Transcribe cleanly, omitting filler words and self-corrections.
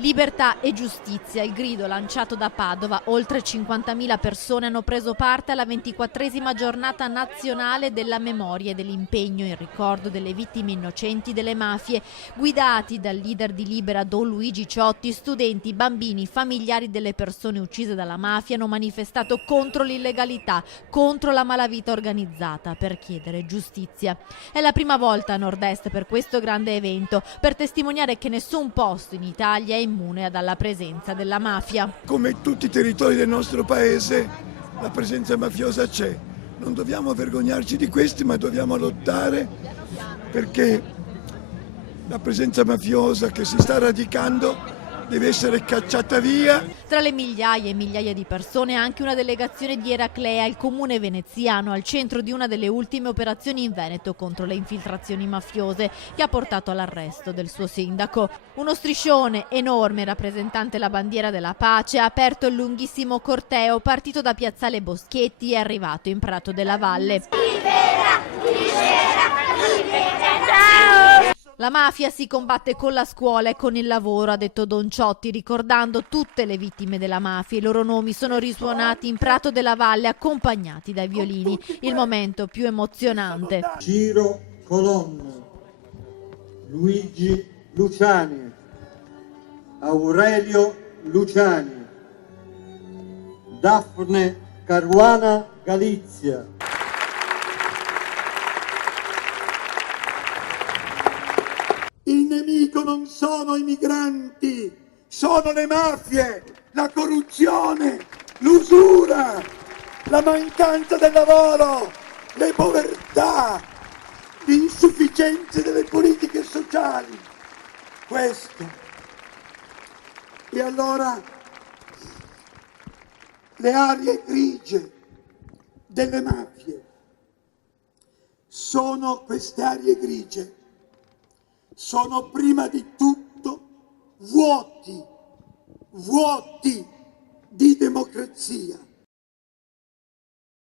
Libertà e giustizia, il grido lanciato da Padova. Oltre 50.000 persone hanno preso parte alla 24esima giornata nazionale della memoria e dell'impegno in ricordo delle vittime innocenti delle mafie. Guidati dal leader di Libera Don Luigi Ciotti, studenti, bambini, familiari delle persone uccise dalla mafia hanno manifestato contro l'illegalità, contro la malavita organizzata, per chiedere giustizia. È la prima volta a Nord-Est per questo grande evento, per testimoniare che nessun posto in Italia è immune dalla presenza della mafia. Come in tutti i territori del nostro paese, la presenza mafiosa c'è. Non dobbiamo vergognarci di questi, ma dobbiamo lottare perché la presenza mafiosa che si sta radicando deve essere cacciata via. Tra le migliaia e migliaia di persone anche una delegazione di Eraclea, il comune veneziano, al centro di una delle ultime operazioni in Veneto contro le infiltrazioni mafiose, che ha portato all'arresto del suo sindaco. Uno striscione enorme rappresentante la bandiera della pace ha aperto il lunghissimo corteo partito da Piazzale Boschetti e è arrivato in Prato della Valle. Libera, libera, libera. Ciao! La mafia si combatte con la scuola e con il lavoro, ha detto Don Ciotti, ricordando tutte le vittime della mafia. I loro nomi sono risuonati in Prato della Valle accompagnati dai violini. Il momento più emozionante. Ciro Colonna, Luigi Luciani, Aurelio Luciani, Daphne Caruana Galizia. Il nemico non sono i migranti, sono le mafie, la corruzione, l'usura, la mancanza del lavoro, le povertà, l'insufficienza delle politiche sociali. Questo. E allora le aree grigie delle mafie sono queste aree grigie. Sono prima di tutto vuoti di democrazia.